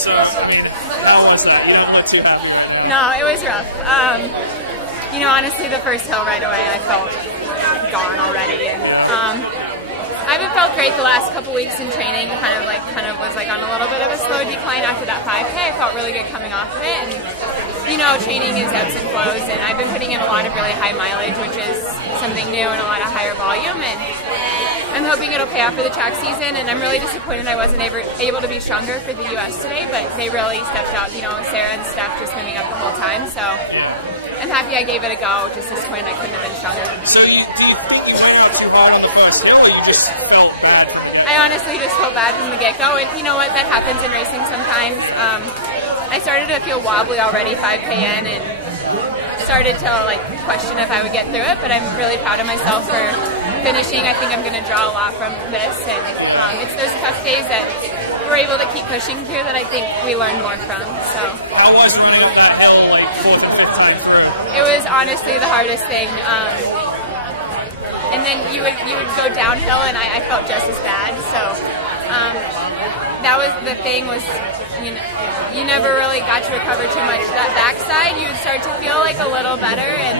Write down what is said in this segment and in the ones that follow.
So, I mean, how was that? You don't look too happy right No, now. it was rough. You know, honestly, the first hill right away, I felt gone already. And I haven't felt great the last couple weeks in training. Kind of was on a little bit of a slow decline after that 5K. I felt really good coming off of it. And you know, training is ebbs and flows, and I've been putting in a lot of really high mileage, which is something new, and a lot of higher volume. And I'm hoping it'll pay off for the track season. And I'm really disappointed I wasn't able to be stronger for the U.S. today, but they really stepped up. You know, Sarah and Steph just moving up the whole time. So I'm happy I gave it a go. Just disappointed I couldn't have been stronger. So do you think you went out too hard on the first hill, or you just felt bad? I honestly just felt bad from the get-go, and you know what? That happens in racing sometimes. I started to feel wobbly already 5K in, and started to question if I would get through it. But I'm really proud of myself for finishing. I think I'm going to draw a lot from this, and it's those tough days that we're able to keep pushing through that I think we learn more from. So how was running up that hill fourth and fifth time through? It was honestly the hardest thing. And then you would go downhill, and I felt just as bad. So that was the thing, was you never really got to recover too much. That backside, you would start to feel a little better, and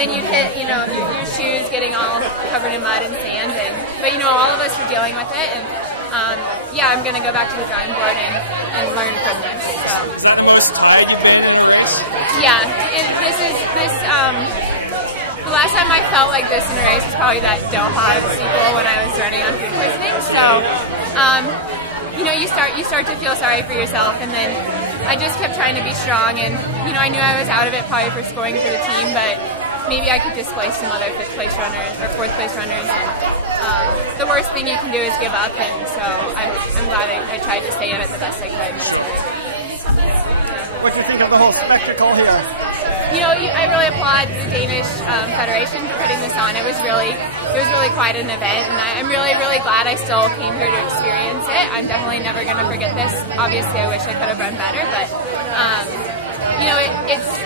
then you'd hit your shoes getting all covered in mud and sand. But all of us were dealing with it, and yeah, I'm gonna go back to the drawing board and learn from this. So is that the most tired you've been in a race? Yeah, the last time I felt like this in a race was probably that Doha sequel when I was running on food poisoning. So, you start to feel sorry for yourself, and then I just kept trying to be strong. And I knew I was out of it probably for scoring for the team, but maybe I could displace some other fifth place runners or fourth place runners. And the worst thing you can do is give up. And so I'm glad I tried to stay in it the best I could. What do you think of the whole spectacle here? I really applaud the Danish Federation for putting this on. It was really quite an event, and I'm really, really glad I still came here to experience it. I'm definitely never going to forget this. Obviously, I wish I could have run better, but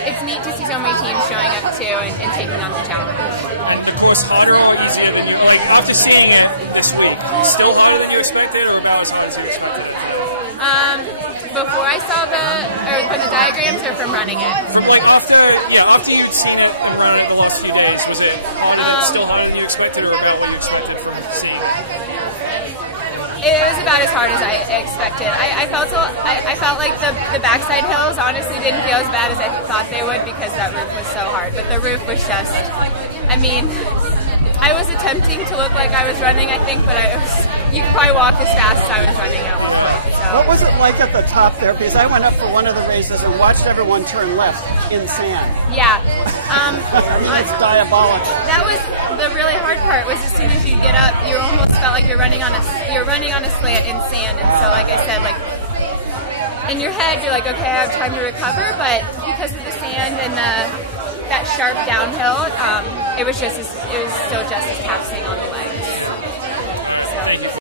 it's neat to see so many teams showing up too and taking on the challenge. And of course, harder or easier than you after seeing it this week. Still harder than you expected, or about as hard as you expected? Before I saw from the diagrams, or from running it? From after you'd seen it and run it the last few days, was it still harder than you expected, or about what you expected from seeing it? It was about as hard as I expected. I felt like the backside hills honestly didn't feel as bad as I thought they would, because that roof was so hard. But the roof was just, I was attempting to look like I was running, I think, but you could probably walk as fast as I was running at one point. So. What was it like at the top there? Because I went up for one of the races and watched everyone turn left in sand. Yeah. It's diabolical. That was the really hard part, was as soon as you get up, you almost felt like you're running on a slant in sand. And so, like I said, in your head, you're like, okay, I have time to recover, but because of the sand and that sharp downhill, it was still just as taxing on the legs.